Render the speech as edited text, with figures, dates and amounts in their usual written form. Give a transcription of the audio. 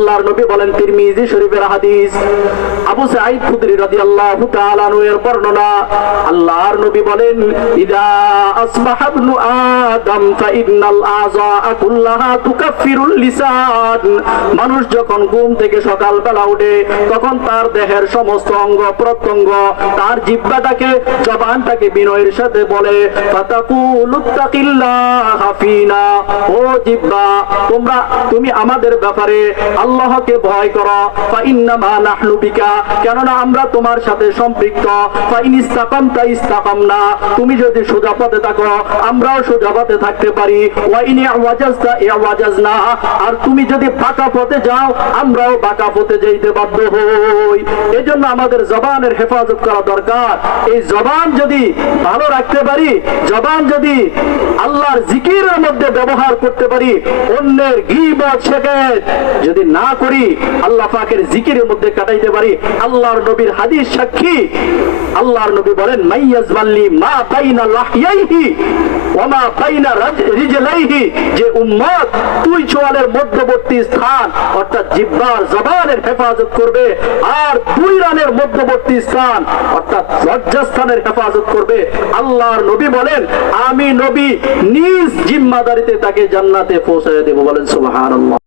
আল্লাহর নবী বলেন, তিরমিজি শরীফের হাদিস, আবু সাঈদ খুদরি রাদিয়াল্লাহু তাআলা আনহু এর বর্ণনা, আল্লাহর নবী বলেন, ইদা আসবাহা ইবনু আদম ফাইন্নাল আযা কুল্লাহা তুকাফিরুল লিসান। মানুষ যখন ঘুম থেকে সকালবেলা উঠে তখন তার দেহের সমস্ত অঙ্গ প্রত্যঙ্গ তার জিহ্বাটাকে, জবানটাকে বিনয়ের সাথে বলে, ফাতাকুলুত্তাকিল্লাহ ফিনা, ও জিহ্বা তুমি আমাদের ব্যাপারে আল্লাহকে ভয় করো। ফাইন্নামা নাহনু বিকা, কেননা আমরা তোমার সাথে সম্পৃক্ত। ফাইন ইসতাকামতা ইসতাকামনা, তুমি যদি সোজা পথে থাকো আমরাও সোজা পথে থাকতে পারি। ওয়াইন ইওয়াজাজতা ইওয়াজাজনা, আর তুমি যদি বাঁকা পথে যাও আমরাও বাঁকা পথে যাইতে বাধ্য হই। এজন্য আমাদের জবানের হেফাজত করা দরকার। এই জবান যদি ভালো রাখতে পারি, জবান যদি আল্লাহর জিকিরের মধ্যে ব্যবহার করতে পারি, অন্যের গীবত শিকায়ত যদি না করি, আল্লাহ পাকের জিকিরের মধ্যে কাটাইতে পারি, আল্লাহর নবীর হাদিস সাক্ষী। আল্লাহর নবী বলেন, মাইয়াজমাল্লি মা বাইনা লাহইয়াইহি ওয়া মা বাইনা রিজলাইহি, যে উম্মত দুই চোয়ালের মধ্যবর্তী স্থান অর্থাৎ জিহ্বার জবানের হেফাজত করবে, আর দুই রানের মধ্যবর্তী স্থান অর্থাৎ লজ্জাস্থানের হেফাজত করবে, আল্লাহর নবী বলেন আমি নবী নিজ জিম্মাদারিতে তাকে জান্নাতে পৌঁছায় দেব। বলেন সুবহানাল্লাহ।